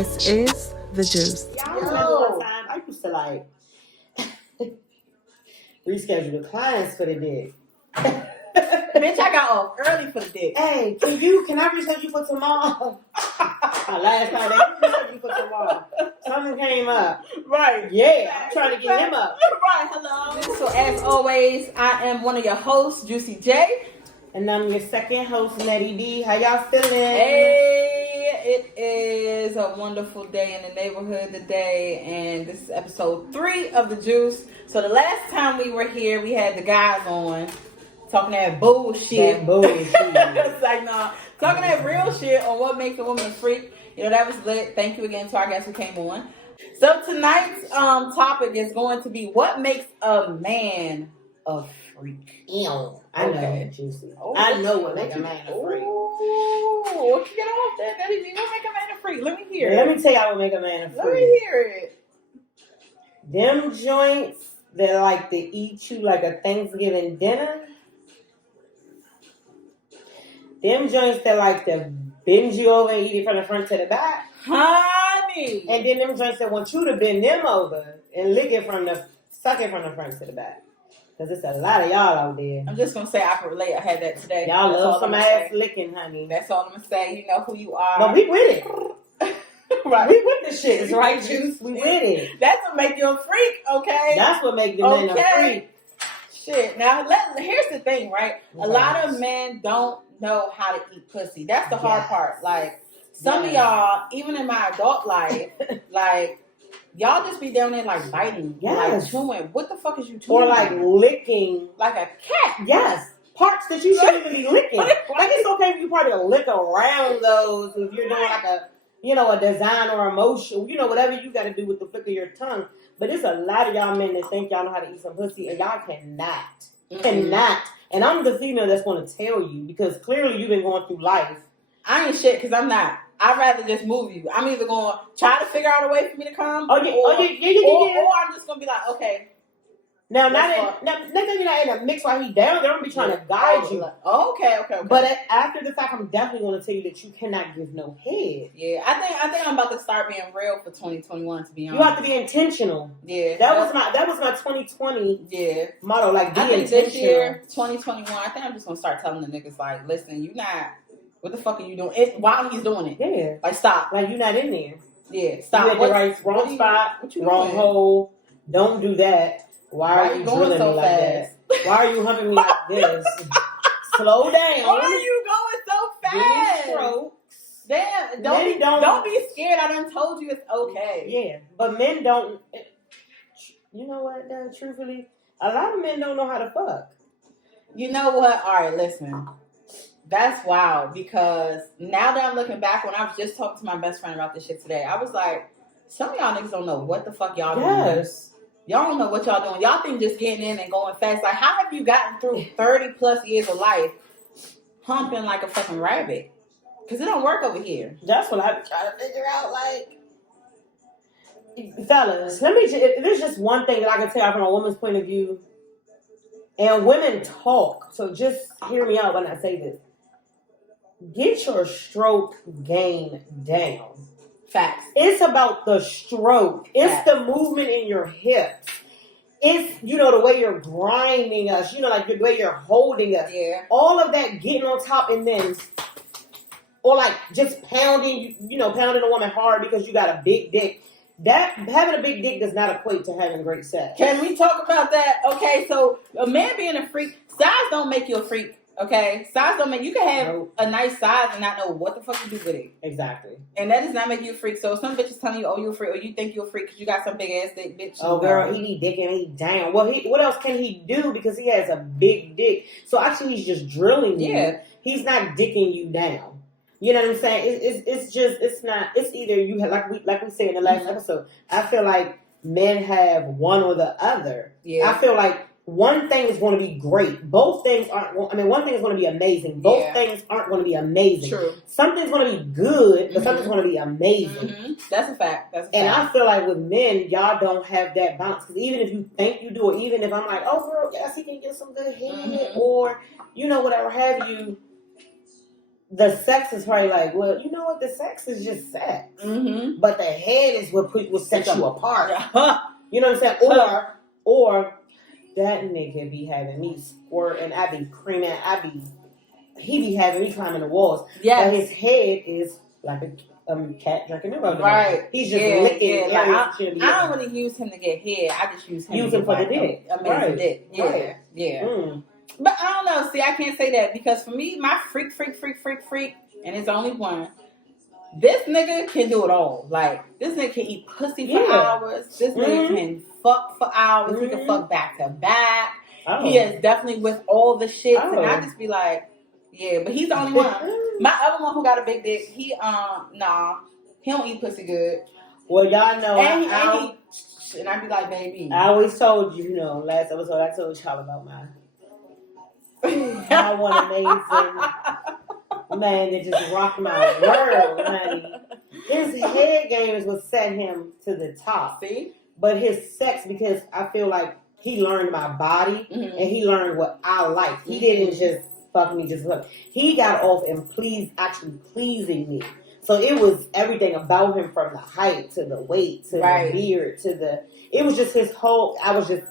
Is the juice. Y'all remember one time I used to like reschedule the clients for the dick. Bitch, I got off early for the dick. Hey, can I reschedule you for tomorrow? Last night they rescheduled you for tomorrow. Something came up. Right. Yeah, I'm trying to get him up. Right, hello. So as always, I am one of your hosts, Juiicy J. And I'm your second host, Nettie B. How y'all feeling? Hey, it is a wonderful day in the neighborhood today, and this is episode 3 of The Juice. So the last time we were here, we had the guys on talking that bullshit. It's like, nah, talking that real shit on what makes a woman a freak. You know, that was lit. Thank you again to our guests who came on. So tonight's topic is going to be what makes a man a freak. Ew. I know, Juicy. Oh, I know what makes a man a freak. Ooh, what you get off that? Nettie B, what make a man a freak? Let me hear it. Let me tell y'all what make a man a freak. Let me hear it. Them joints that like to eat you like a Thanksgiving dinner. Them joints that like to bend you over and eat it from the front to the back. Honey. And then them joints that want you to bend them over and suck it from the front to the back. Because it's a lot of y'all out there. I'm just going to say I can relate. I had that today. Y'all love some ass licking, honey. That's all I'm going to say. You know who you are. No, we with it. Right. We with the shit. It's right, Juice. We with it. That's what make you a freak, okay? That's what make the man a freak. Shit. Now, here's the thing, right? A lot of men don't know how to eat pussy. That's the hard part. Like, some of y'all, even in my adult life, like, y'all just be down there like biting, like chewing. What the fuck is you chewing? Or like licking. Like a cat. Yes. Parts that you shouldn't even be licking. Like it's okay if you probably lick around those if you're doing like a design or a motion, whatever you got to do with the flick of your tongue. But there's a lot of y'all men that think y'all know how to eat some pussy and y'all cannot. Mm-hmm. Cannot. And I'm the female that's going to tell you because clearly you've been going through life. I ain't shit because I'm not. I'd rather just move you. I'm either going to try to figure out a way for me to come. Or I'm just going to be like, okay. Now, next time you're not in a mix while he's down there, I'm going to be trying to guide you. Okay. But after the fact, I'm definitely going to tell you that you cannot give no head. Yeah, I think I'm about to start being real for 2021, to be honest. You have to be intentional. Yeah. That was my 2020 motto. Like, be intentional. This year, 2021, I think I'm just going to start telling the niggas, like, listen, you not... What the fuck are you doing? While he's doing it. Yeah. Like, stop. Like, you're not in there. Yeah, stop. You at the wrong spot, wrong hole. Don't do that. Why are you going so fast? Why are you humping me like this? Slow down. Why are you going so fast? Strokes. Damn. Don't be scared. I done told you it's okay. Yeah. But men don't. You know what, though? Truthfully, a lot of men don't know how to fuck. You know what? All right, listen. That's wild because now that I'm looking back, when I was just talking to my best friend about this shit today, I was like, some of y'all niggas don't know what the fuck y'all doing. Y'all don't know what y'all doing. Y'all think just getting in and going fast. Like, how have you gotten through 30 plus years of life humping like a fucking rabbit? Because it don't work over here. That's what I've been trying to figure out. Like, fellas, there's just one thing that I can tell you from a woman's point of view. And women talk. So just hear me out when I say this. Get your stroke game down. Facts. It's about the stroke. It's the movement in your hips. It's, the way you're grinding us. Like the way you're holding us. Yeah. All of that getting on top and then, or like just pounding a woman hard because you got a big dick. That having a big dick does not equate to having great sex. Can we talk about that? Okay, so a man being a freak, size don't make you a freak. Okay, size don't make you can have a nice size and not know what the fuck you do with it. Exactly. And that does not make you a freak. So if some bitch is telling you, oh, you're a freak, or you think you're a freak because you got some big ass dick, bitch. Oh, girl, he be dicking me down. Well, what else can he do because he has a big dick? So actually, he's just drilling you. Yeah. He's not dicking you down. You know what I'm saying? It's either you have, like we said in the last episode. I feel like men have one or the other. Yeah. I feel like one thing is going to be great. Both things aren't. One thing is going to be amazing. Both things aren't going to be amazing. True. Something's going to be good, but something's going to be amazing. Mm-hmm. That's a fact. And I feel like with men, y'all don't have that balance. Because even if you think you do, or even if I'm like, oh, girl, yes, he can get some good head, or whatever have you. the sex is probably like, well, you know what? The sex is just sex, but the head is what sets you apart. You know what I'm saying? Or that nigga be having me squirt, and I be creaming. He be having me climbing the walls. Yeah, but his head is like a cat drinking milk. Right. He's just licking. Yeah. Like, I don't really use him to get head. I just use him for the dick. Amazing dick. Yeah. Right. Yeah. But I don't know. See, I can't say that because for me, my freak, and it's only one. This nigga can do it all. Like, this nigga can eat pussy for hours. This nigga can fuck for hours. He can fuck back to back. Oh. He is definitely with all the shit. Oh. And I just be like, yeah, but he's the only one. My other one who got a big dick, he don't eat pussy good. Well, y'all know, and I be like, baby. I always told you, last episode I told y'all about my one amazing man that just rocked my world, honey. His head game is what set him to the top. See? But his sex, because I feel like he learned my body and he learned what I like. He didn't just fuck me, just look. He got off and actually pleasing me. So it was everything about him, from the height to the weight to the beard to it was just his whole. I was just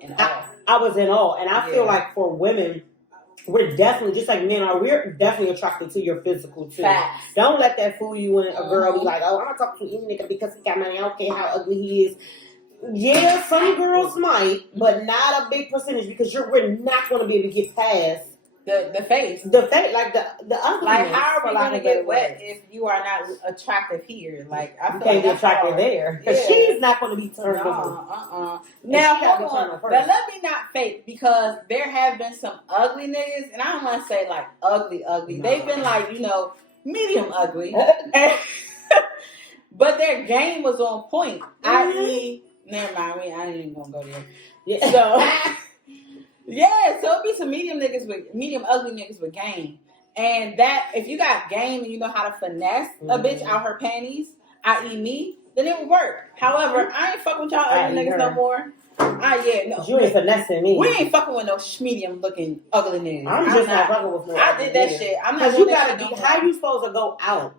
in awe. I was in awe, and I feel like for women, we're definitely, just like men are, we're definitely attracted to your physical too. Facts. Don't let that fool you when a girl be like, oh, I'm gonna talk to any nigga because he got money. I don't care how ugly he is. Yeah, some girls might, but not a big percentage, because we're not going to be able to get past the face, like the ugliness. Like, how are we going to get wet if you are not attractive here? Like, I feel you can't be attractive there, because she's not going to be turned on. Now, hold on, but let me not fake, because there have been some ugly niggas, and I don't want to say like ugly. No. They've been like, medium ugly, but their game was on point. I.e., never mind, I ain't even gonna go there. Yeah. So, so it be some medium ugly niggas with game. And that, if you got game and you know how to finesse a bitch out her panties, i.e. me, then it would work. However, I ain't fucking with y'all ugly niggas no more. You ain't finessing me. We ain't fucking with no medium looking ugly niggas. I'm just not fucking with no. I did that shit. I'm not. Because you gotta be. How you supposed to go out?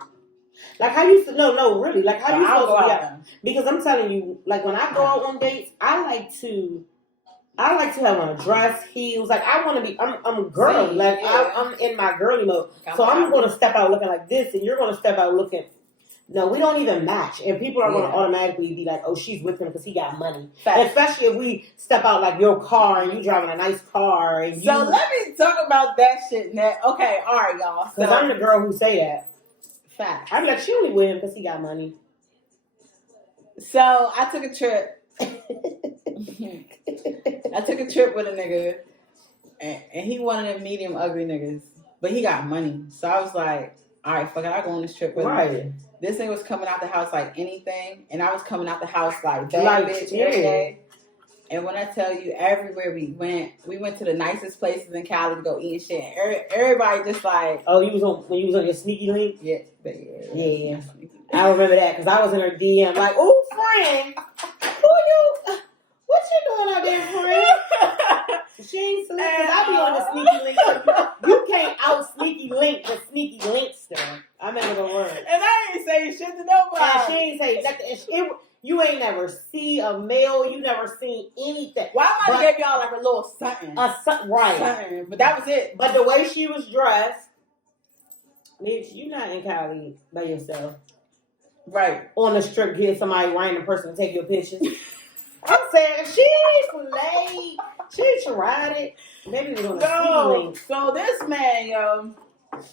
Like, how you really, like, how you supposed to be out? Because I'm telling you, like, when I go out on dates, I like to have on a dress, heels. Like, I want to be, I'm girly. Like, I'm in my girly mode. So I'm going to step out looking like this, and you're going to step out looking. No, we don't even match. And people are going to automatically be like, oh, she's with him because he got money. Especially if we step out like your car and you driving a nice car. And so let me talk about that shit next. Okay, all right, y'all. Because I'm the girl who say that. Fact. I'm like, she only with him because he got money. So I took a trip. With a nigga, and he one of them medium ugly niggas, but he got money. So I was like, all right, fuck it, I go on this trip with him. This nigga was coming out the house like anything, and I was coming out the house like bad bitch every day. And when I tell you, everywhere we went to the nicest places in Cali to go eat and shit. Everybody just like, oh, when you was on your sneaky link? Yeah. I remember that because I was in her DM like, oh, friend, what you doing out there, friend? She ain't slick, because I be on the sneaky link. You can't out sneaky link the sneaky linkster. I remember the word. And I ain't saying shit to nobody. And she ain't say nothing. You ain't never see a male. You never seen anything. Well, I might have gave y'all like a little something. Right. Something, but that was it. But the way she was dressed, bitch, you not in Cali by yourself. Right. On the strip, getting somebody random person to take your pictures. I'm saying, she played. She tried it. Maybe it was on the ceiling. So this man,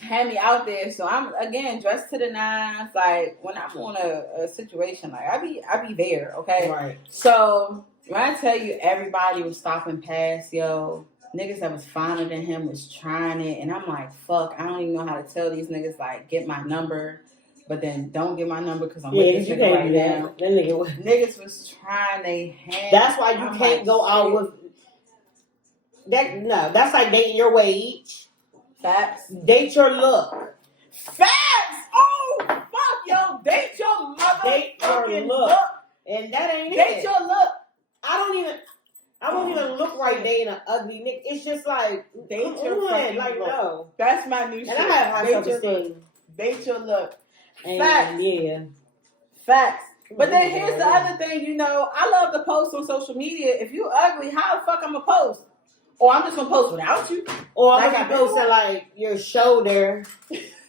had me out there. So I'm, again, dressed to the nines. Like, when I'm on a situation, like, I be there, okay? Right. So when I tell you everybody was stopping past, niggas that was finer than him was trying it. And I'm like, fuck, I don't even know how to tell these niggas, like, get my number. But then don't get my number because I'm with this nigga right now. Niggas was trying they hand. That's why you can't go out with that. No, that's like dating your wage. Facts. Date your look. Facts. Oh fuck, yo, date your mother. Date your look. And that ain't date your look. I won't even look right dating an ugly nigga. It's just like, Date come your on, fucking like look. no. That's my new shit. And I have high Date your look. self-esteem. Date your look. And Facts. yeah. Facts. But then here's the other thing, you know, I love to post on social media. If you ugly, how the fuck I'm gonna post? Or I'm just gonna post without you. Or Like I'm posting like your shoulder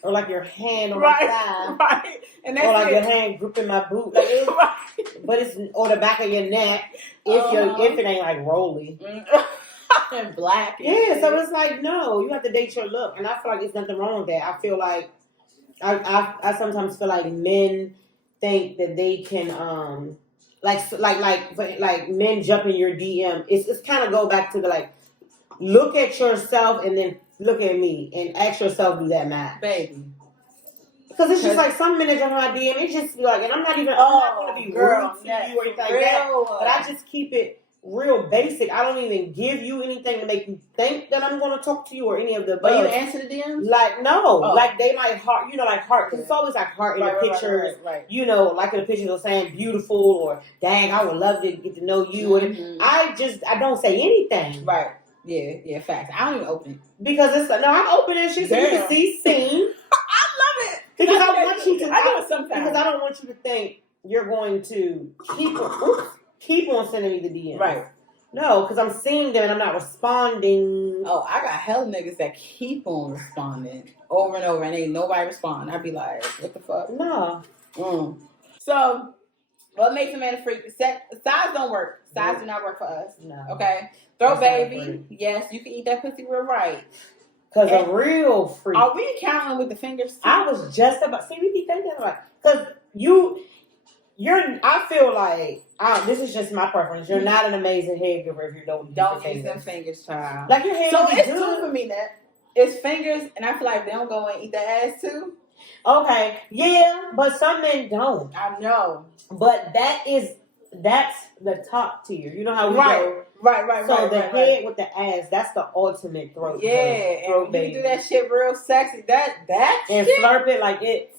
or like your hand on my thigh. Right. And that's or like it. your hand gripping my boot. Like it's, Right. But it's or the back of your neck if it ain't like rolly. And black. And Yeah, shit. so it's like no, you have to date your look. And I feel like there's nothing wrong with that. I feel like I sometimes feel like men think that they can like men jump in your DM. It's kind of go back to the like look at yourself and then look at me and ask yourself, do that match, baby? Because it's just like some minutes on my DM, it's just like, and I'm not going to be girl, rude to you or anything like that, but I just keep it real basic. I don't even give you anything to make you think that I'm going to talk to you or any of the. But you answer the DMs? Like no, like they like heart, like heart. Because it's always like heart in the pictures, right. Like in the pictures of saying beautiful or dang, I would love to get to know you. Mm-hmm. And I don't say anything. Right. Yeah, facts. I don't even open it because it's I'm opening shit so you can see scene. I love it Because I want you to. I do it sometimes because I don't want you to think you're going to keep on sending me the DMs. Right. No, because I'm seeing them and I'm not responding. Oh, I got hell niggas that keep on responding over and over and ain't nobody respond. I'd be like, what the fuck? No. So, what makes a man a freak? Size don't work. Size do not work for us. No. Okay. Throw baby. Yes, you can eat that pussy real right. Because a real freak. Are we counting with the fingers too? I was just about. See, we keep thinking about. Because I feel like this is just my preference. You're not an amazing head giver if you don't use them fingers, child. Like your head. So it's good. two for me. That it's fingers, and I feel like they don't go and eat their ass too. Okay, yeah, but some men don't. I know, but that's the top tier. You know how we go. Right. So the head with the ass, that's the ultimate throat. Yeah, throat and baby. you do that shit real sexy. That and shit, slurp it like it.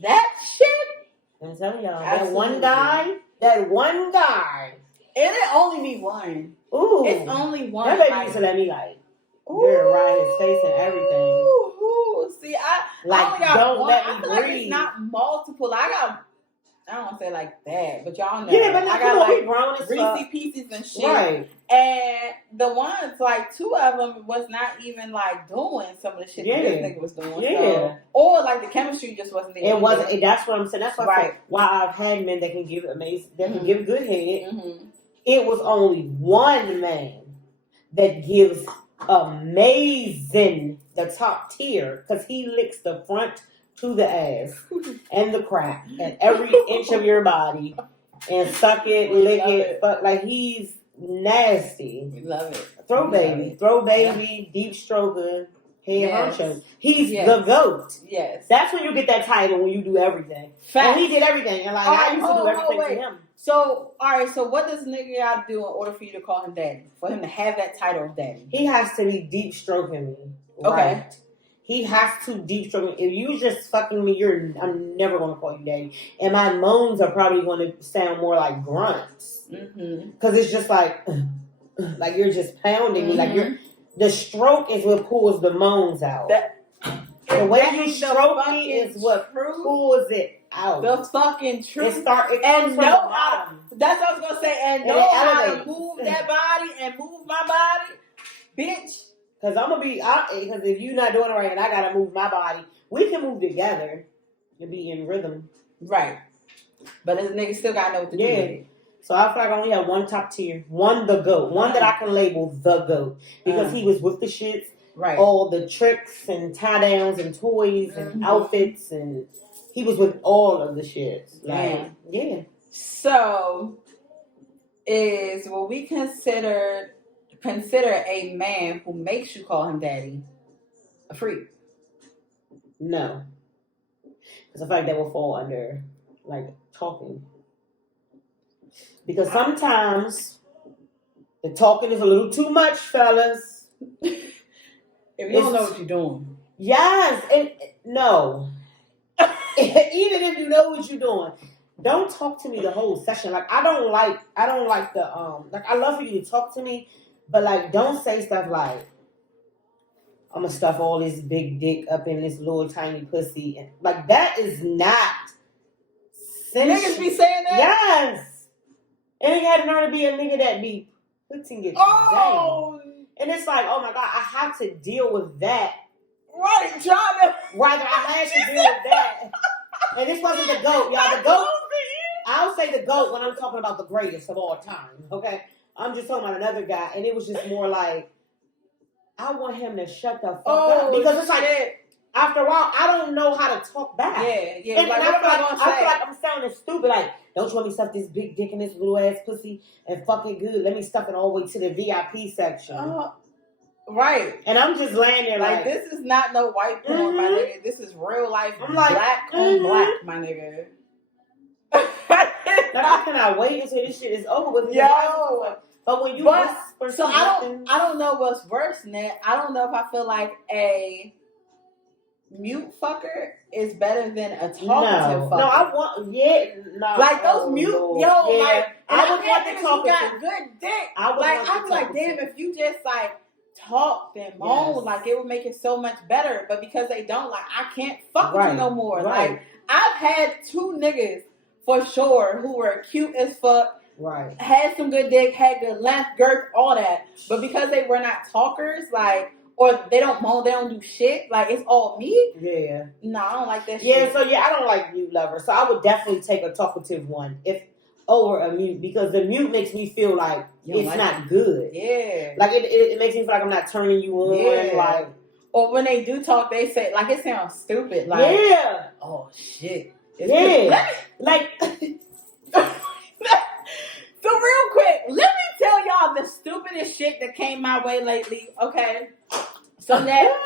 That shit. I'm telling y'all, Absolutely. that one guy, and it only be one. Ooh, it's only one. That baby used to let me like, ride his face and everything. Ooh. See, I only got don't one. let me I feel breathe. like it's not multiple. I don't want to say like that, but y'all know. Yeah, but I got like grown as Reese pieces and shit. Right. And the ones, like 2 of them was not even like doing some of the shit that this nigga was doing. Yeah. So, or like the chemistry just wasn't there. It wasn't. That's what I'm saying. That's why I've had men that can give amazing, that can give good head. Mm-hmm. It was only one man that gives amazing, the top tier, because he licks the front to the ass and the crack and every inch of your body and suck it, lick it, but like he's nasty. We love it. Throw baby, deep stroker, head honcho. He's the GOAT. Yes. That's when you get that title, when you do everything. Fact. And he did everything. And like I used to do everything to him. So, alright, so what does nigga gotta do in order for you to call him daddy? For him to have that title of daddy? He has to be deep stroking me. Okay. Right. He has to deep stroke me. If you just fucking me, I'm never gonna call you daddy. And my moans are probably gonna sound more like grunts. Because it's just like you're just pounding me. Like the stroke is what pulls the moans out. The way you stroke me is what pulls it out. The fucking truth. It comes from the bottom. That's what I was gonna say. And know how to move that body and move my body, bitch. Because because if you're not doing it right and I gotta move my body, we can move together and be in rhythm. Right. But this nigga still gotta know what to do. So I feel like I only have one top tier, one the GOAT, one that I can label the GOAT. Because he was with the shits, all the tricks and tie downs and toys and outfits, and he was with all of the shits. Like, yeah. So is what we consider a man who makes you call him daddy a freak? No. Because I feel like that will fall under, like, talking. Because sometimes the talking is a little too much, fellas. If you don't know what you're doing. Yes. And no. Even if you know what you're doing. don't talk to me the whole session. Like I don't like the like I love for you to talk to me, but like don't say stuff like I'm gonna stuff all this big dick up in this little tiny pussy, and like that is not. Niggas be saying that. Yes, and it had to be a nigga that be putting it down, and it's like, oh my god, I have to deal with that. Right, John. Rather, I had to deal with that. And this wasn't the GOAT, y'all. The GOAT, I'll say the GOAT when I'm talking about the greatest of all time, okay? I'm just talking about another guy, and it was just more like, I want him to shut the fuck up. Because it's like, after a while, I don't know how to talk back. Yeah. And like, I feel like I'm sounding stupid. Like, don't you want me to stuff this big dick in this little ass pussy and fuck it good? Let me stuff it all the way to the VIP section. Right. And I'm just laying there like this is not no white porn, my nigga. This is real life black on black, my nigga. How can I wait until this shit is over with? Yo. But when you whisper so I don't know what's worse than that. I don't know if I feel like a mute fucker is better than a talkative fucker. No, I want like those mute like I would want the talkative. Got good dick. I'd be like, damn, if you just like talk and moan, like it would make it so much better. But because they don't, like I can't fuck with you no more. Right. Like I've had 2 niggas for sure who were cute as fuck. Right. Had some good dick, had good length, girth, all that. But because they were not talkers, like, or they don't moan, they don't do shit, like it's all me. Yeah. No, I don't like that shit. Yeah, so I don't like mute lovers. So I would definitely take a talkative one over a mute, because the mute makes me feel like it's not good. Yeah. Like it makes me feel like I'm not turning you on. Yeah. Like, or when they do talk, they say like it sounds stupid. Like, yeah. Oh shit. Like. So real quick, let me tell y'all the stupidest shit that came my way lately. Okay. So that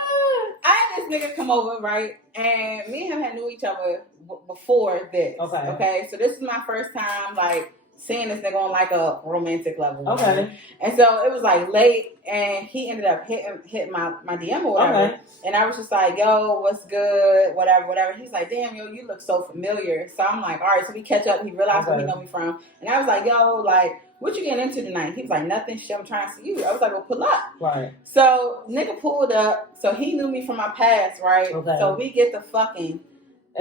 I had this nigga come over, right? And me and him had knew each other before this. Okay. So this is my first time like seeing this nigga on like a romantic level. Okay. Right? And so it was like late, and he ended up hitting my DM or whatever. Okay. And I was just like, yo, what's good? Whatever. He's like, damn, yo, you look so familiar. So I'm like, all right. So we catch up. He realized where he know me from. And I was like, yo, like, what you getting into tonight? He was like, nothing. Shit, I'm trying to see you. I was like, well, pull up. Right. So nigga pulled up. So he knew me from my past, right? Okay. So we get the fucking.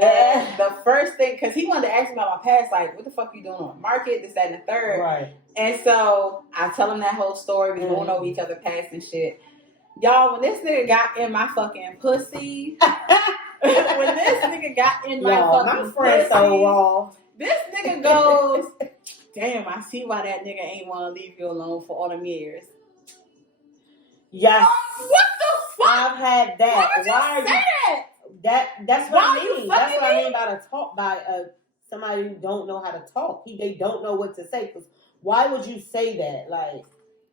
And the first thing, because he wanted to ask me about my past, like, what the fuck you doing on the market, this, that, and the third. Right. And so I tell him that whole story. We going over each other's past and shit. Y'all, when this nigga got in my fucking pussy, when this nigga got in my fucking pussy, so raw. This nigga goes, damn, I see why that nigga ain't want to leave you alone for all them years. Yes. What the fuck? I've had that. Why would you say that? That's what I mean. That's what I mean by somebody who don't know how to talk. They don't know what to say. Because why would you say that? Like,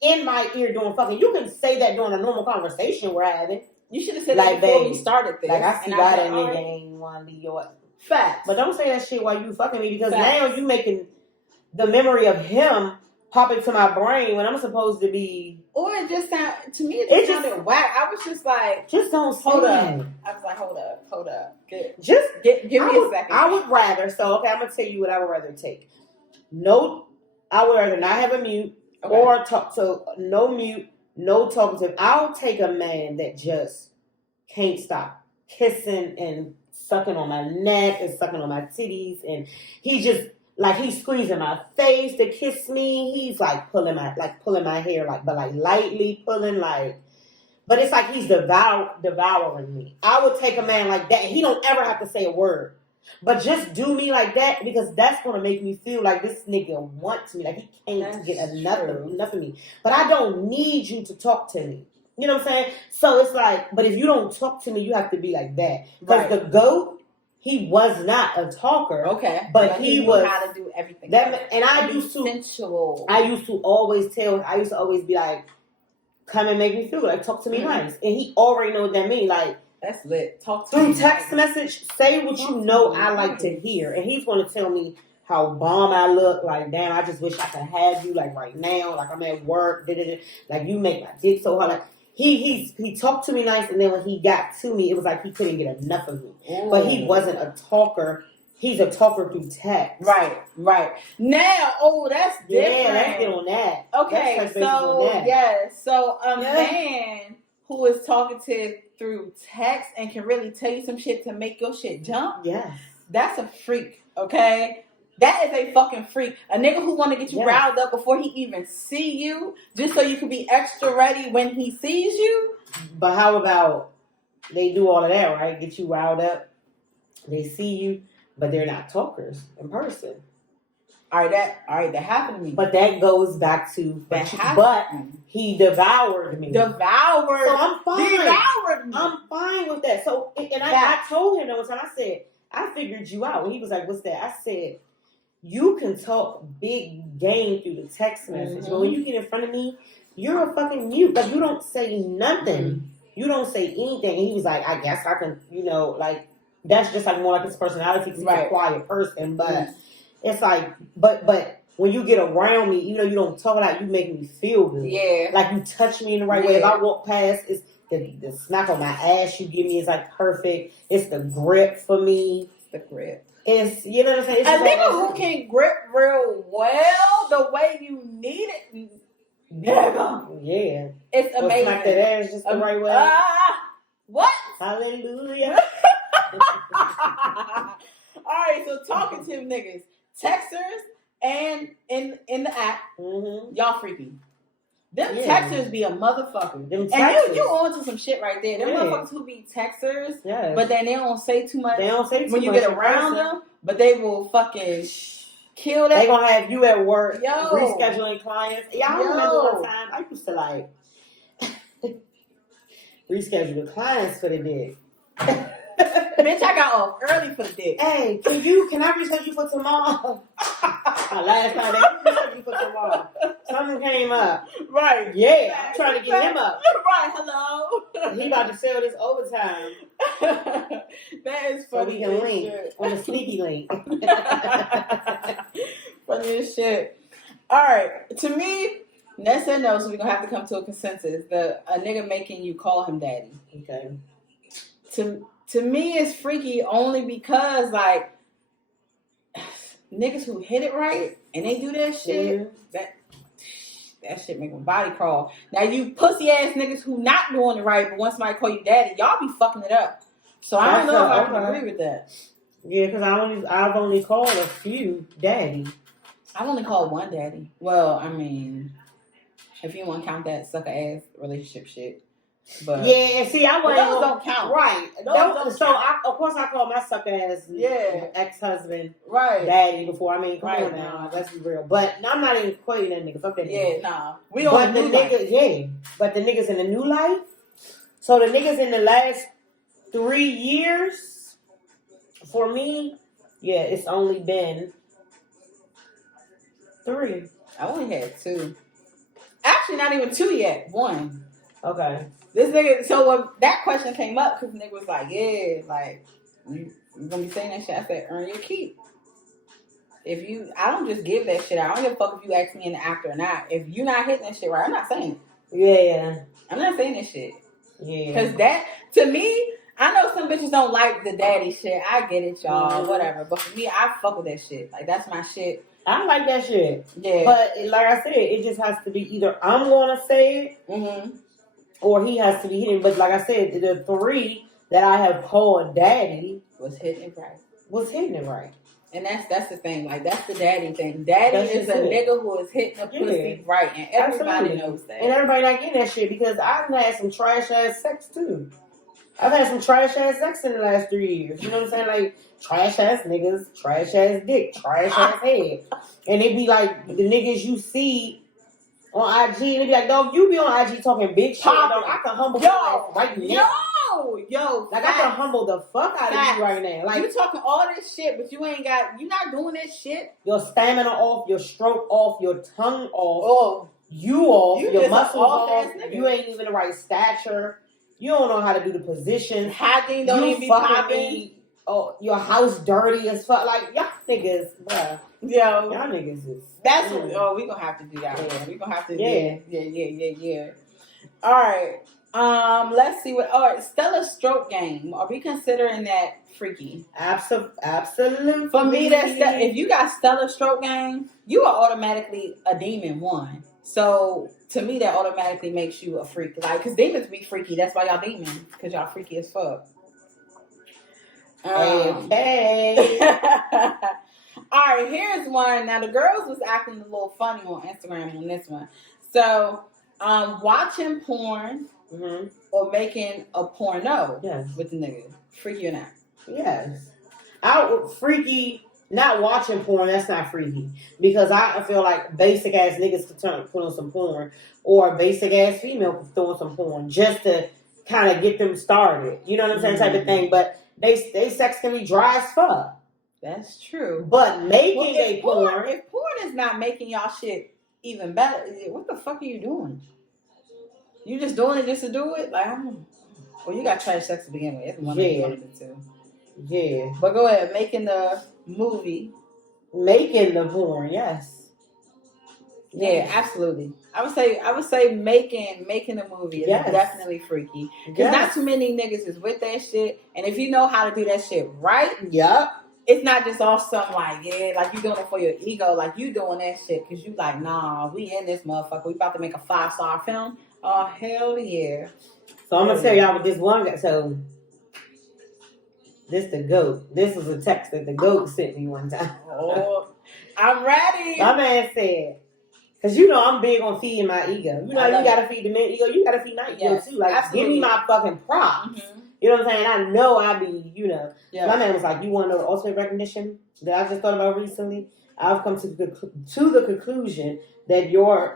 in my ear doing fucking. You can say that during a normal conversation we're having. You should have said like, that before babe, we started this. Like, I see why that nigga ain't want to leave your facts. But don't say that shit while you fucking me, because Facts. now you making the memory of him pop into my brain when I'm supposed to be. Or it just sounded, to me, it just sounded whack. I was just like, just don't hold say up. it. I was like, hold up. Give me a second. I would rather, I'm going to tell you what I would rather take. No, I would rather not have a mute or talk, so no mute, no talkative. I'll take a man that just can't stop kissing and sucking on my neck and sucking on my titties, and he just, like, he's squeezing my face to kiss me. He's like pulling my hair, but lightly pulling, like, but it's like he's devouring me. I would take a man like that. He don't ever have to say a word, but just do me like that, because that's gonna make me feel like this nigga wants me, like he can't get enough of me. But I don't need you to talk to me. You know what I'm saying? So it's like, but if you don't talk to me, you have to be like that. Because the GOAT, he was not a talker. Okay. But he was how to do everything. And I used to always be like, come and make me feel like, talk to me nice. And he already know what that means. Like, that's lit. Talk to me through text message, say what you know I like to hear. And he's going to tell me how bomb I look. Like, damn, I just wish I could have you, like, right now. Like, I'm at work. Like, you make my dick so hard. Like, he talked to me nice, and then when he got to me, it was like he couldn't get enough of me. Ooh. But he wasn't a talker he's a talker through text. Right. Now, that's different. Yeah, let's get on that. Okay, Let's touch base on that. yes. So a man who is talkative through text and can really tell you some shit to make your shit jump. Yes. That's a freak, okay? That is a fucking freak. A nigga who want to get you riled up before he even see you, just so you can be extra ready when he sees you. But how about they do all of that, right? Get you riled up. They see you, but they're not talkers in person. All right, that happened to me. But that goes back to but he devoured me. So I'm fine. Devoured me. I'm fine with that. So I told him that one time. I said, I figured you out. And he was like, what's that? I said, you can talk big game through the text message. But when you get in front of me, you're a fucking mute. Like, you don't say nothing. You don't say anything. And he was like, I guess I can, like, that's just like more like his personality because he's a quiet person. But it's like, but when you get around me, even though you don't talk a lot, you make me feel good. Yeah. Like, you touch me in the right way. If I walk past, it's the smack on my ass you give me is like perfect. It's the grip for me. The grip. It's, you know what I'm saying? It's a nigga who can grip real well the way you need it. Yeah. It's amazing. Smack that ass just the right way. What? Hallelujah. Alright, so talking to niggas, texters, and in the app, y'all freaky. Them texters be a motherfucker. And you on to some shit right there. Them motherfuckers who be texters, but then they don't say too much. They don't say too much when you get around them, but they will fucking kill that. They gonna have you at work rescheduling clients. Y'all remember one time I used to like reschedule the clients for the day. Bitch, I got off early for the dick. Hey, can I reschedule you for tomorrow? Last time they rescheduled you for tomorrow. Something came up. Right. Yeah, I'm trying to get him up. Right, hello. He about to sell this overtime. That is funny. So we can link on the sneaky link. Funny as shit. Alright, to me, Ness said no, so we're gonna have to come to a consensus. A nigga making you call him daddy. Okay. To me, it's freaky only because, like, niggas who hit it right and they do that shit, that shit make my body crawl. Now, you pussy ass niggas who not doing it right, but once somebody call you daddy, y'all be fucking it up. So I don't know if I can agree with that. Yeah, because I've only called a few daddy. I've only called one daddy. Well, I mean, if you want to count that sucker ass relationship shit. But yeah, see, I wasn't. Those don't count. Right. Those don't count. Of course, I call my sucker ass ex-husband daddy before. I mean, come on now. Let's be real. But I'm not even equating that nigga. Fuck that nigga. Nah. We don't do niggas, but the niggas in the new life. So the niggas in the last 3 years, for me, it's only been 3. I only had 2. Actually, not even 2 yet. 1. Okay. This nigga, so when that question came up, because the nigga was like, like, you gonna be saying that shit? I said, earn your keep. I don't just give that shit out. I don't give a fuck if you ask me in the act or not. If you not hitting that shit right, I'm not saying it. Yeah. I'm not saying that shit. Yeah. Because that, to me, I know some bitches don't like the daddy shit. I get it, y'all, whatever. But for me, I fuck with that shit. Like, that's my shit. I like that shit. Yeah. But like I said, it just has to be either I'm gonna say it, or he has to be hitting. But like I said, the 3 that I have called daddy was hitting it right. And that's the thing. Like, that's the daddy thing. Daddy is a nigga who is hitting the pussy right. And everybody knows that. And everybody not getting that shit because I've had some trash ass sex too. I've had some trash ass sex in the last 3 years. You know what I'm saying? Like, trash ass niggas, trash ass dick, trash ass head. And it be like the niggas you see on IG, and they be like, dog, you be on IG talking big shit. Dog, I can humble your ass right now. Like, I can humble the fuck out of you right now. Like, you talking all this shit, but you not doing this shit. Your stamina off, your stroke off, your tongue off, you off, your muscles off. You ain't even the right stature. You don't know how to do the positions. Hacking don't even be popping. Oh, your house dirty as fuck. Like, y'all niggas, bruh. Y'all niggas is. That's what. Oh, we gonna have to do that. Yeah. We gonna have to. Yeah. All right. Let's see what. All right, Stella stroke game. Are we considering that freaky? Absolutely. For me, that's if you got Stella stroke game, you are automatically a demon one. So to me, that automatically makes you a freak. Like, cause demons be freaky. That's why y'all demons, cause y'all freaky as fuck. Okay. All right, here's one. Now the girls was acting a little funny on Instagram on this one. So, watching porn or making a porno with the nigga, freaky or not? Yes. Freaky. Not watching porn. That's not freaky because I feel like basic ass niggas could put on some porn, or basic ass female could throw on some porn just to kind of get them started. You know what I'm saying? Type of thing. But they sex can be dry as fuck. That's true. But making a porn, if porn is not making y'all shit even better, what the fuck are you doing? You just doing it just to do it? Like, well, you got trash sex to begin with. It's one of the two. Yeah. But go ahead, making the movie. Making the porn, yes. Yeah, absolutely. I would say making a movie is definitely freaky. Because not too many niggas is with that shit. And if you know how to do that shit right, it's not just all some like, like you doing it for your ego. Like you doing that shit because you like, nah, we in this motherfucker. We about to make a 5-star film. Oh, hell yeah. So I'm going to tell y'all what this one guy, so this the GOAT. This was a text that the GOAT sent me one time. Oh, I'm ready. My man said, because you know I'm big on feeding my ego. You know you got to feed the man ego. You got to feed my ego too. Like, give me my fucking props. Mm-hmm. You know what I'm saying? I know I be, you know. Yeah. My man was like, you want to know the ultimate recognition that I just thought about recently? I've come to the conclusion that your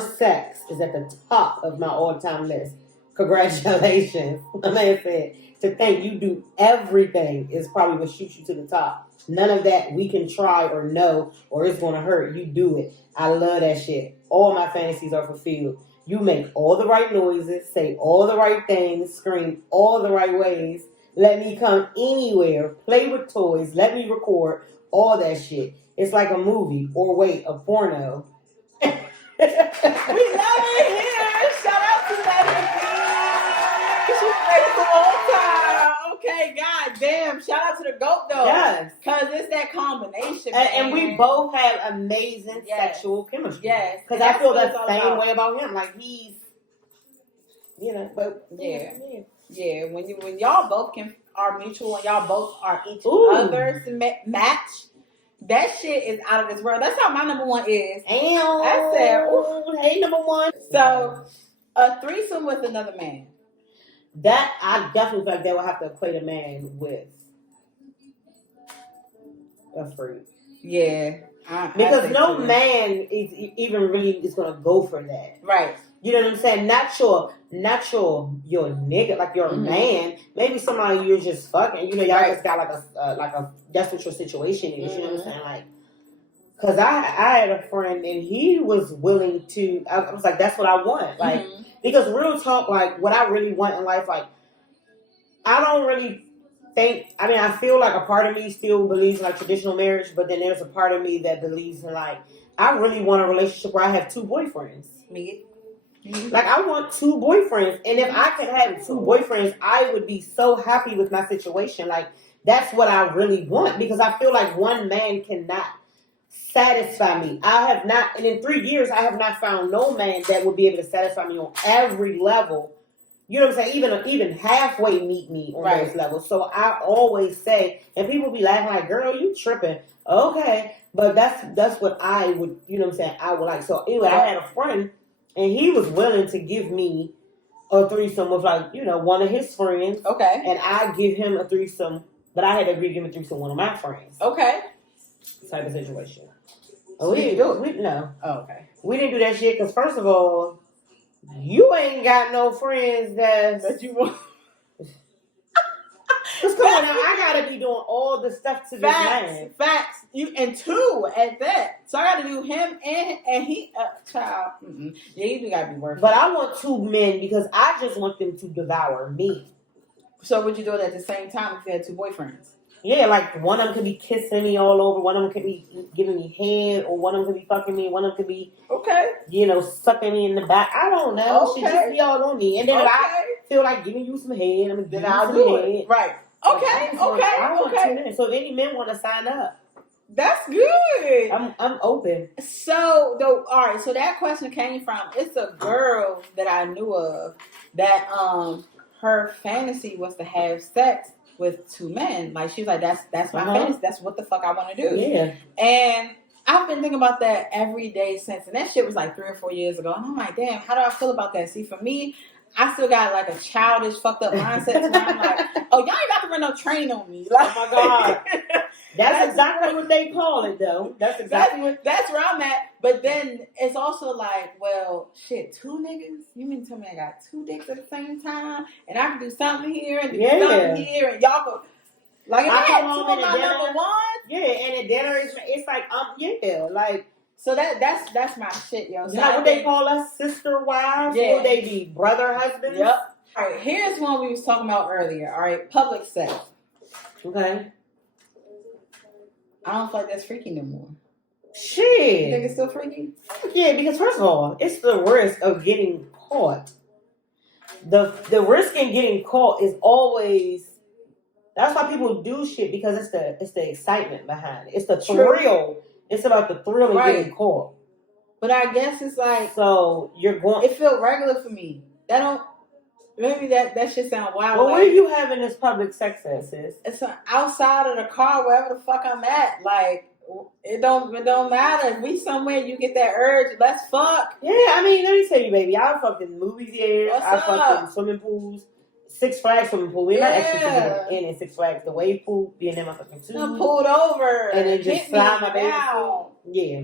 sex is at the top of my all-time list. Congratulations. My man said, to think you do everything is probably what shoots you to the top. None of that we can try or know or it's going to hurt. You do it. I love that shit. All my fantasies are fulfilled. You make all the right noises, say all the right things, scream all the right ways. Let me come anywhere, play with toys, let me record, all that shit. It's like a movie, or wait, a porno. We love it here. Shout out to Nettie B. She's ready for all time. Okay, god damn. Shout out to the GOAT though. Yes. Because it's that combination, and we both have amazing sexual chemistry. Yes. Because I feel the same way about him. Like he's, you know, but yeah. When y'all both are mutual and y'all both are each other's match, that shit is out of this world. That's how my number one is. I said, hey, number one. So, a threesome with another man. That, I definitely feel like they would have to equate a man with a freak. Yeah. Because no man is even really is going to go for that. Right. You know what I'm saying? Not your nigga, like your man. Maybe somebody you're just fucking. You know, y'all just got like a that's what your situation is. You know what I'm saying? Like, cause I had a friend and he was willing to. I was like, that's what I want. Like, because real talk, like what I really want in life, like I don't really think. I mean, I feel like a part of me still believes in like traditional marriage, but then there's a part of me that believes in like I really want a relationship where I have two boyfriends. Me. Like, I want two boyfriends. And if I could have two boyfriends, I would be so happy with my situation. Like, that's what I really want. Because I feel like one man cannot satisfy me. I have not, and in 3 years, I have not found no man that would be able to satisfy me on every level. You know what I'm saying? Even halfway meet me on those levels. So I always say, and people be laughing like, girl, you tripping. Okay. But that's what I would, you know what I'm saying, I would like. So anyway, I had a friend. And he was willing to give me a threesome with, like, you know, one of his friends. Okay. And I give him a threesome, but I had to agree to give him a threesome with one of my friends. Okay. Type of situation. So we didn't do it. No. Oh, okay. We didn't do that shit because, first of all, you ain't got no friends that you want. Because come on now, I gotta be doing all the stuff to this man. Facts. And two at that. So I gotta do him and he child. Mm-mm. Yeah, you do gotta be working. But I want two men because I just want them to devour me. So would you do it at the same time if you had two boyfriends? Yeah, like one of them could be kissing me all over, one of them could be giving me head, or one of them could be fucking me, one of them could be, sucking me in the back. I don't know. She just be all on me. And then if I feel like giving you some head, I'm gonna give you some head. Right. Okay. I want to. So if any men want to sign up, that's good. I'm open. So all right. So that question came from, it's a girl that I knew of that her fantasy was to have sex with two men. Like she was like, that's my fantasy. That's what the fuck I want to do. Yeah. And I've been thinking about that every day since, and that shit was like 3 or 4 years ago. And I'm like, damn, how do I feel about that? See, for me, I still got like a childish, fucked up mindset. So I'm like, oh, y'all ain't got to run no train on me. Like, oh my God. That's exactly what they call it, though. That's where I'm at. But then it's also like, well, shit, 2 niggas? You mean to tell me I got 2 dicks at the same time? And I can do something here and do something here, and y'all go. Like, if I had 2 of my number ones. Yeah, and at dinner, it's like, like. So that's my shit, yo. So what they call us, sister wives? Yeah. Or they be brother husbands? Yep. All right, here's one we was talking about earlier. All right, public sex. Okay. I don't feel like that's freaky no more. Shit. You think it's still freaky? Yeah, because first of all, it's the risk of getting caught. The risk in getting caught is always. That's why people do shit, because it's the excitement behind it. It's the thrill. It's about the thrill of getting caught. But I guess it's like, so you're going. It felt regular for me. That don't. Maybe that shit sound wild. Well, where are you having this public sex at, sis? It's outside of the car, wherever the fuck I'm at. Like, it don't matter. If we somewhere you get that urge, let's fuck. Yeah, I mean, let me tell you, baby. I fucked in movie theaters. I fucked in swimming pools. Six Flags swimming pool. We're not actually in Six Flags. The wave pool, being in my fucking tube. I'm pulled over. And then just slide my baby down. Yeah.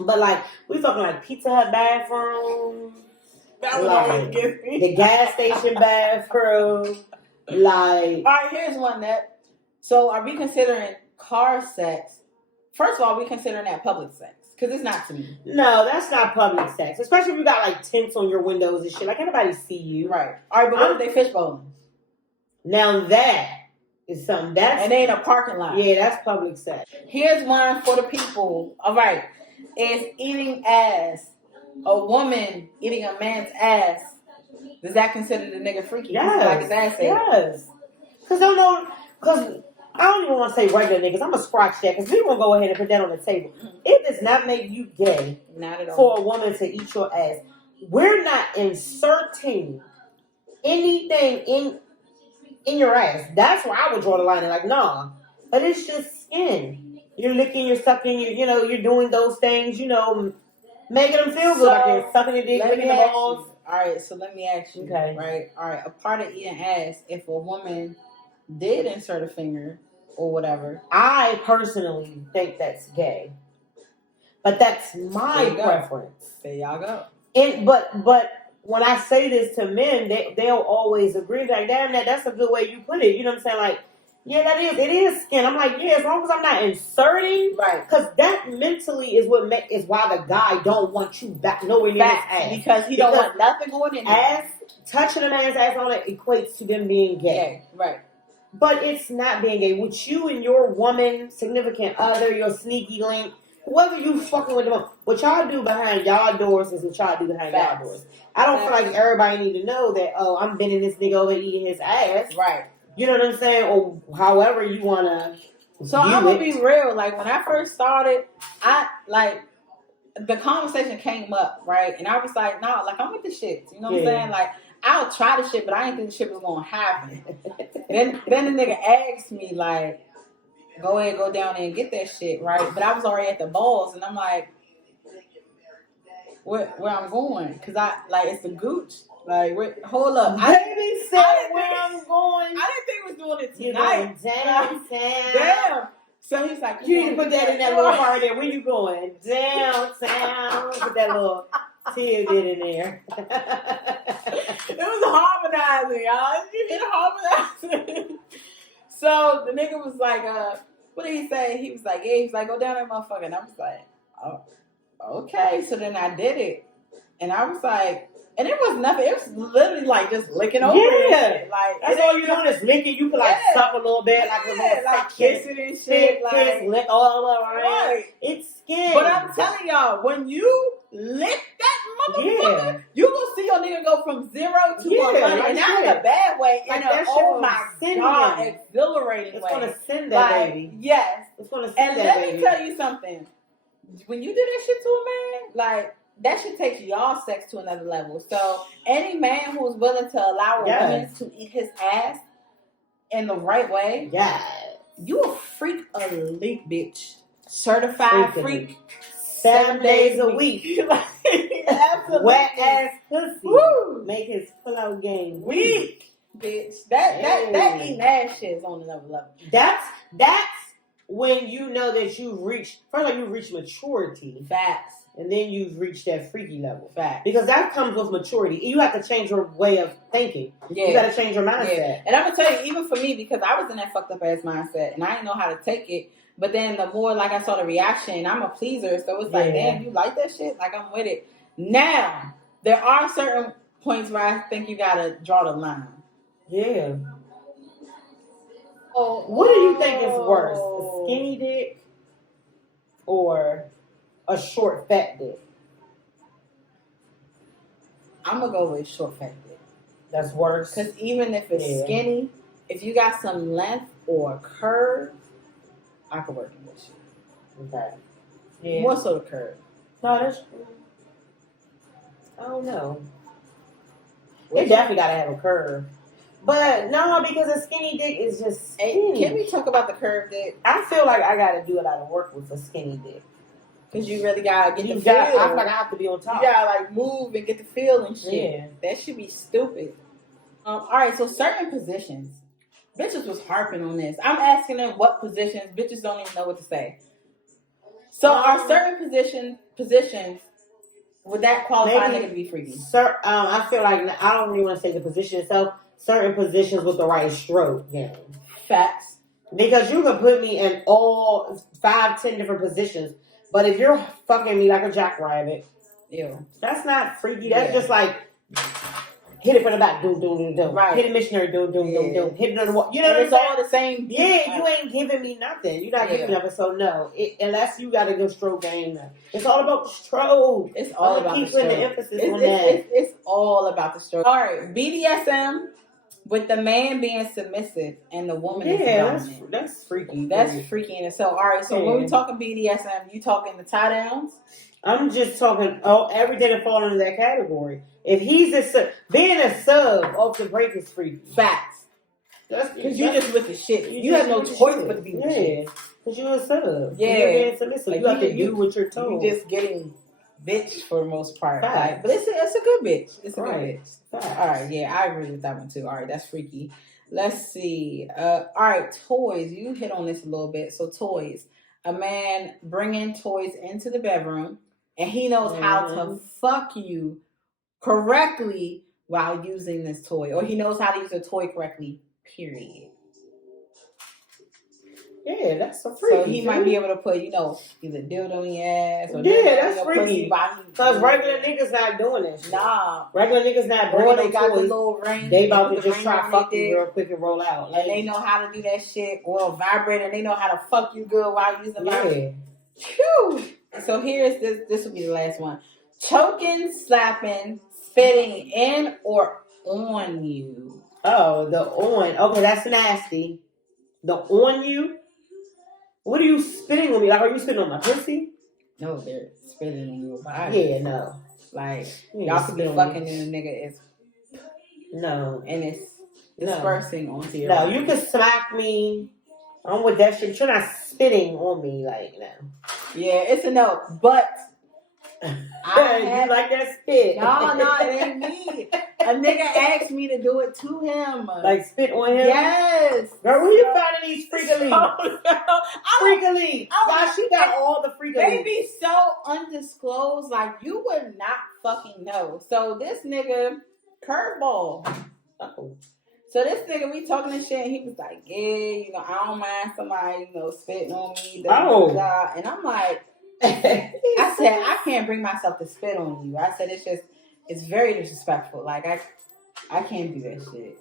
But like, we fucking like Pizza Hut bathroom. That was always good. The gas station bathroom. Like. All right, here's one that. So are we considering car sex? First of all, we considering that public sex. Because it's not to me. No, that's not public sex. Especially if you got like tents on your windows and shit. Like, anybody see you. Right. All right, but what if they fishbowling? Now that is something. And they in a parking lot. Yeah, that's public sex. Here's one for the people. All right. Is eating ass. A woman eating a man's ass. Does that consider the nigga freaky? Yes. Like his ass ate? Yes. Because I don't even want to say regular niggas. I'm going to scratch that, because we're going to go ahead and put that on the table. It does not make you gay not at all. For a woman to eat your ass. We're not inserting anything in your ass. That's where I would draw the line. And like, nah. But it's just skin. You're licking, you're sucking, you're doing those things, making them feel good. Like they're sucking your dick, licking the balls. All right, so let me ask you. Okay. Right. All right. A part of eating ass, if a woman did insert a finger or whatever, I personally think that's gay, but that's my preference. There y'all go. But when I say this to men, they'll always agree. Like, damn, that's a good way you put it. You know what I'm saying? Like, yeah, it is skin. I'm like, yeah, as long as I'm not inserting, right? Because that mentally is is why the guy don't want you back nowhere near his ass, because he don't want nothing going in ass. Touching a man's ass on it equates to them being gay, right? But it's not being gay. With you and your woman, significant other, your sneaky link, whoever you fucking with them, what y'all do behind y'all doors is what y'all do behind y'all doors. I don't feel like everybody need to know that, oh, I'm bending this nigga over eating his ass. Right. You know what I'm saying? Or however you want to. So I'm going to be real. Like, when I first started, the conversation came up, right? And I was like, nah, like, I'm with the shit. You know what I'm saying? Like, I'll try the shit, but I didn't think the shit was going to happen. then the nigga asked me, like, go ahead, go down there and get that shit, right? But I was already at the balls, and I'm like, where I'm going? Because it's the gooch. Like, hold up. Baby said where I'm going. I didn't think we was doing it tonight. Downtown. So he's like, you need to put that in that little part there. Where you going? Downtown. Put that little tidbit in there. It was harmonizing, y'all. It harmonizing. So the nigga was like, what did he say? He was like, yeah, he's like, go down that motherfucker. And I was like, oh, okay. So then I did it. And I was like, And it was nothing. It was literally like just licking over it. Like that's all you're doing is licking. You can like suck a little bit, like a little like kissing and shit, kiss, lick all around. Right. It's skin. But I'm telling y'all, when you lick that motherfucker, you gonna see your nigga go from 0 to 100, like and not in a bad way. Like in a, oh my god, exhilarating it's way. It's gonna send that baby. Yes, it's gonna send and that baby. And let me tell you something. When you do that shit to a man, like. That should take y'all sex to another level. So any man who's willing to allow a woman to eat his ass in the right way, you a freak elite bitch. Certified freak. 7 days a week. Absolutely. Wet ass pussy. Woo. Make his flow game weak. Bitch. That eating ass shit is on another level. That's when you know that you've reached maturity. Facts. And then you've reached that freaky level. Fact. Because that comes with maturity. You have to change your way of thinking. Yeah. You got to change your mindset. Yeah. And I'm going to tell you, even for me, because I was in that fucked up ass mindset and I didn't know how to take it. But then the more like I saw the reaction, I'm a pleaser. So it's like, damn, you like that shit? Like I'm with it. Now, there are certain points where I think you got to draw the line. Yeah. What do you think is worse? A skinny dick or a short fat dick? I'm gonna go with short fat dick. That's worse. Because even if it's skinny, if you got some length or curve, I could work with you. Okay. Yeah. More so the curve. No, that's true. I don't know. It definitely gotta have a curve. But no, because a skinny dick is just skinny. Can we talk about the curve dick? I feel like I gotta do a lot of work with a skinny dick. Because you really gotta get the feel. I feel like I have to be on top. You gotta like move and get the feel and shit. Yeah. That should be stupid. Alright, so certain positions. Bitches was harping on this. I'm asking them what positions. Bitches don't even know what to say. So are certain positions would that qualify nigga to be freaky? I feel like I don't really want to say the position itself. Certain positions with the right stroke game. Facts. Because you can put me in all 5-10 different positions. But if you're fucking me like a jackrabbit, that's not freaky. That's just like hit it from the back, doom, doom, doom, doom. Right. Hit a missionary, doom, doom, doom, doom. Hit it on the wall. You know what I'm saying? saying? It's all the same. Yeah, you ain't giving me nothing. You're not giving me nothing. So no, unless you got a good stroke game, it's all about the stroke. It's all about the stroke. The emphasis on that. It's all about the stroke. All right, BDSM. With the man being submissive and the woman is dominant. That's freaky. That's freaky in itself. All right, so when we talking BDSM, you talking the tie downs? I'm just talking everything that falls into that category. If he's being a sub off the break is freaky. Facts. Because you just with the shit. You have no choice but to be with the shit. Because you're a sub. Yeah. You're being submissive. Like you have to do what you're told. You're just getting bitch for the most part. Like, but it's a good bitch. It's a good bitch. All right, yeah, I agree with that one too. All right, that's freaky. Let's see. All right, toys. You hit on this a little bit. So toys. A man bringing toys into the bedroom, and he knows how to fuck you correctly while using this toy, or he knows how to use a toy correctly. Period. Yeah, that's so freaky. So he might be able to put, either dildo in your ass or that's freaky. Because regular niggas not doing that. Nah. Regular niggas not bringing they got the little ring. They about to just try to fuck you real quick and roll out. Like, and they know how to do that shit. Or vibrate, and they know how to fuck you good while using the vibrator. Phew. So here's this. This will be the last one. Choking, slapping, spitting in or on you. Oh, the on. Okay, that's nasty. The on you? What are you spitting on me? Like, are you spitting on my pussy? No, they're spitting on your body. Yeah, no. Like, y'all could be fucking and the nigga is... No. And it's dispersing onto your body. No, you can smack me. I'm with that shit. You're not spitting on me, like, no. Yeah, it's a no. But... you like that spit? No, it ain't me. A nigga asked me to do it to him. Like spit on him? Yes. Girl, where you finding these freakily? Freakily. Wow, she got all the freakily. They be so undisclosed, like you would not fucking know. So this nigga, curveball. Oh. So this nigga, we talking this shit, and he was like, yeah, I don't mind somebody, spitting on me. And I'm like, I said, I can't bring myself to spit on you. I said, it's just, it's very disrespectful. Like I can't do that shit.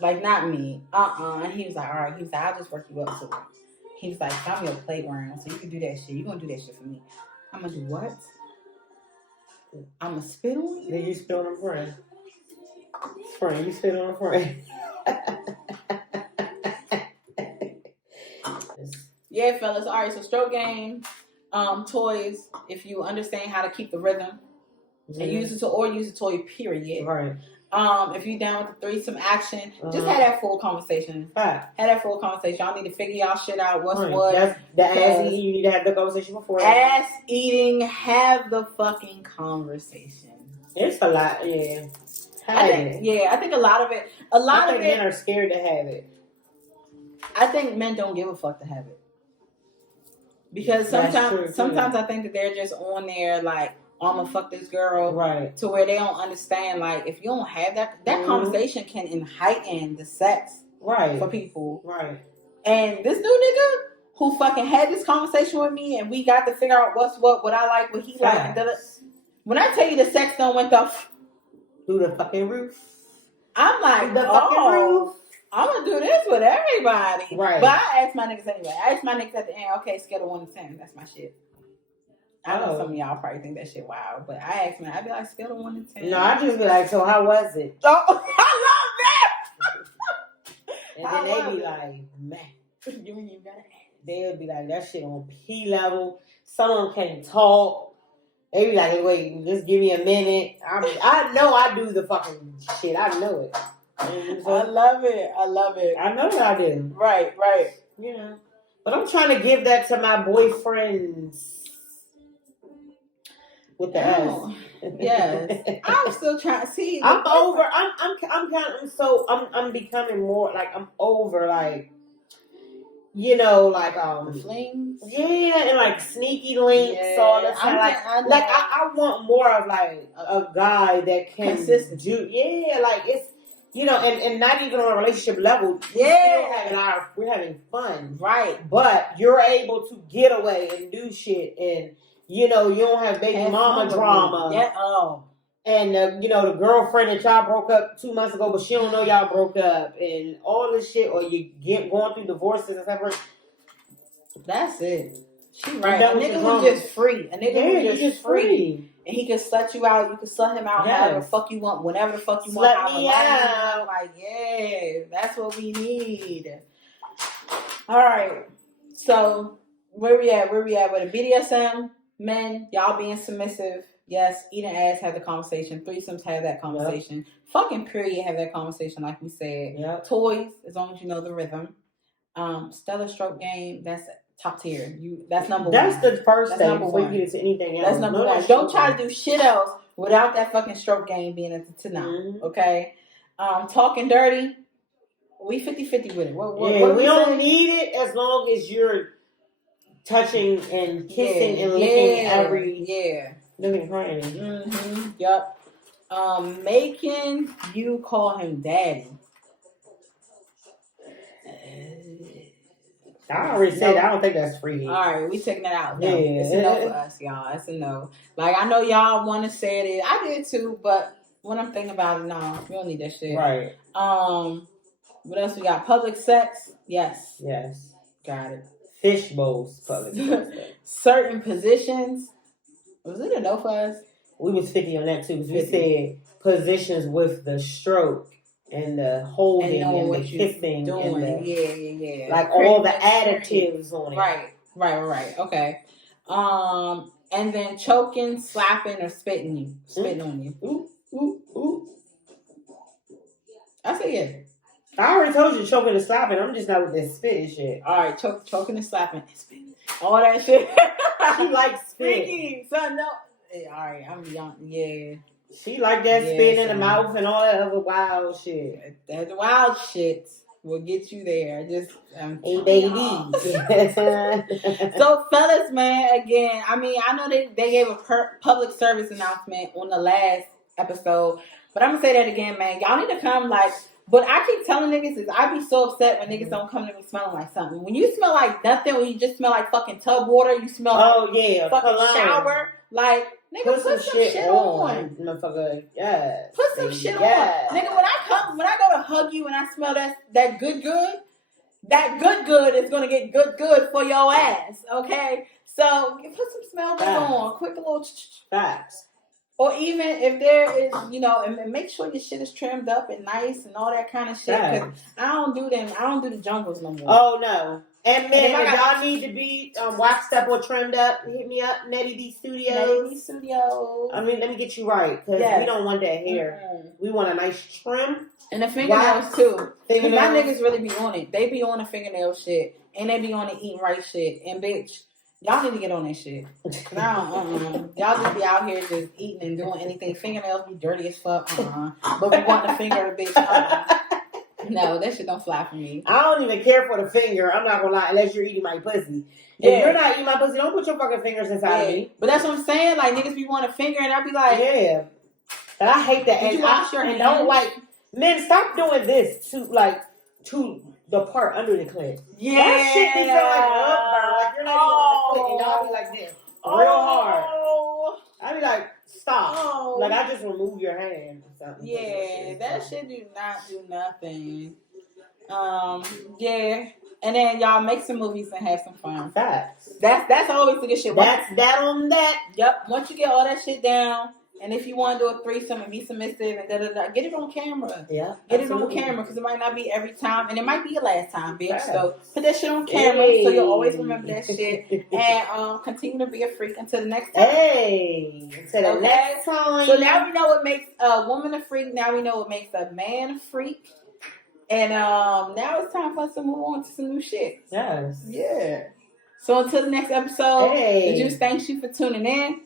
Like not me. And he was like, all right. He was like, I'll just work you up to it. He was like, I'm your playground, so you can do that shit. You gonna do that shit for me. I'm gonna do what? I'm gonna spit on you. Then you spit on a friend. Friend, you spit on a friend. Yeah, fellas. All right, so stroke game, toys. If you understand how to keep the rhythm, and use a toy. Period. Right. If you down with the threesome action, just have that full conversation. Right. Have that full conversation. Y'all need to figure y'all shit out. What's right. what? That's the ass eating. You need to have the conversation before. Ass eating. Have the fucking conversation. It's a lot. Yeah. I think a lot of it. Men are scared to have it. I think men don't give a fuck to have it. Because sometimes I think that they're just on there like, I'm gonna fuck this girl, right? To where they don't understand, like, if you don't have that conversation can heighten the sex, right, for people, right? And this new nigga who fucking had this conversation with me, and we got to figure out what's what I like, what he like. When I tell you the sex done went through the fucking roof, I'm like, fucking roof. I'm gonna do this with everybody, right? But I asked my niggas anyway. I asked my niggas at the end, okay, scale of 1 to 10, that's my shit. I know some of y'all probably think that shit wild, but I asked me, I'd be like, scale of 1 to 10. No, I just be like, so how was it? Oh, I love that. And then they be like, man, they'll be like, that shit on P level. Some of them can't talk. They be like, wait, just give me a minute. I know I do the fucking shit. I know it. I love it. I know that I do. Right. You know. But I'm trying to give that to my boyfriends with the ass. Yes. I'm still trying to see. I'm over. I'm becoming more like I'm over like, you know, like flings. Yeah, and like sneaky links all the time. I want more of like a guy that can consistent. Like it's. You know, and not even on a relationship level. Yeah. We're having fun. Right. But you're able to get away and do shit. And, you know, you don't have baby mama drama. Yeah. Oh. And, you know, the girlfriend that y'all broke up 2 months ago, but she don't know y'all broke up. And all this shit. Or you going through divorces and stuff. That's it. She right. A nigga who's just free. A nigga who's just free. And he can slut you out. You can slut him out however the fuck you want. Whenever the fuck you want. Slut me out. Like, yeah. That's what we need. All right. So, where we at with a BDSM? Men, y'all being submissive. Yes. Eating ass, have the conversation. Threesomes, have that conversation. Yep. Fucking period, have that conversation like we said. Yep. Toys, as long as you know the rhythm. Stellar stroke game, that's top tier. That's number one. That's the first thing before you get into anything else. That's number one. Don't try to do shit else without that fucking stroke game being at the tonight. Mm-hmm. Okay? Talking dirty, we 50-50 with it. What we don't need it as long as you're touching and kissing and licking every living crying. Mm-hmm. Yep. Making you call him daddy. I already said I don't think that's free. All right, we taking that out. No, it's a no for us, y'all. It's a no. Like, I know y'all want to say it. I did too, but when I'm thinking about it, no, we don't need that shit. Right. What else we got? Public sex? Yes. Got it. Fish bowls, public sex. Certain positions. Was it a no for us? We was 50 on that too. Because we said positions with the stroke. And the holding and the kissing. Doing. And yeah. Like all the additives on it. Right. Okay. And then choking, slapping, or spitting on you. Ooh. I say yeah. I already told you choking and slapping. I'm just not with that spitting shit. All right, choking and slapping and spitting. All that shit. She likes spitting. Freaky. Son, no. All right, I'm young. Yeah. She like that spit in the mouth and all that other wild shit. That wild shit will get you there. Hey, baby. So, fellas, man, again, I mean, I know they gave a public service announcement on the last episode, but I'm going to say that again, man. Y'all need to come, but I keep telling niggas is I be so upset when niggas don't come to me smelling like something. When you smell like nothing, when you just smell like fucking tub water, you smell fucking shower. Like, nigga, put some shit on. Motherfucker, yes. Put some shit on. Nigga, when I go to hug you and I smell that good, that good is gonna get good for your ass, okay? So put some smell good on, quick little facts. Or even if there is, and make sure your shit is trimmed up and nice and all that kind of shit. Cause I don't do the jungles no more. Oh no. And man, if y'all need to be waxed up or trimmed up, hit me up, Nettie B Studios. Nettie B Studios. I mean, let me get you right, because we don't want that hair. Mm-hmm. We want a nice trim. And the fingernails too. Because my niggas really be on it. They be on the fingernail shit. And they be on the eating right shit. And bitch, y'all need to get on that shit. Cause I don't, y'all just be out here just eating and doing anything. Fingernails be dirty as fuck. But we want the finger, bitch. No, that shit don't fly for me. I don't even care for the finger. I'm not gonna lie, unless you're eating my pussy. If you're not eating my pussy, don't put your fucking fingers inside of me. But that's what I'm saying. Like, niggas be wanting a finger, and I be like, yeah. And I hate that. Did you wash your hands? Don't like, men, stop doing this to the part under the clit. Yeah. That shit be like you're not even on the clit, and y'all be like this real hard. I be like, stop. Like, I just remove your hand or something. Yeah, that shit do not do nothing. Yeah. And then y'all make some movies and have some fun. Facts. That's always the good shit. That's that on that. Yep. Once you get all that shit down, and if you want to do a threesome and be submissive and get it on camera. Yeah. Get it on camera, because it might not be every time, and it might be your last time, bitch. Right. So put that shit on camera so you'll always remember that shit. And continue to be a freak until the next time. Until the next time. So now we know what makes a woman a freak. Now we know what makes a man a freak. And now it's time for us to move on to some new shit. Yes. Yeah. So until the next episode, the Juice thanks you for tuning in.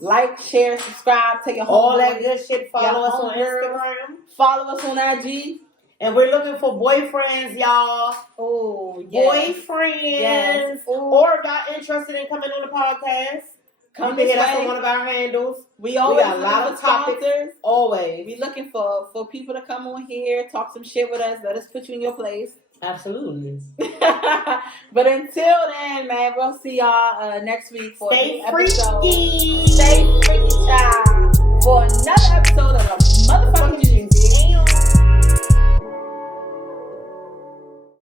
Like, share, subscribe, tell your home. All that good shit. Follow us on Instagram. Follow us on IG. And we're looking for boyfriends, y'all. Oh, yes. Boyfriends. Yes. Or if y'all interested in coming on the podcast, come to hit us on one of our handles. We always got a lot of topics. Always. We looking for people to come on here, talk some shit with us. Let us put you in your place. Absolutely. But until then, man, we'll see y'all next week for Stay a new episode. Freaky. Stay freaky, child. For another episode of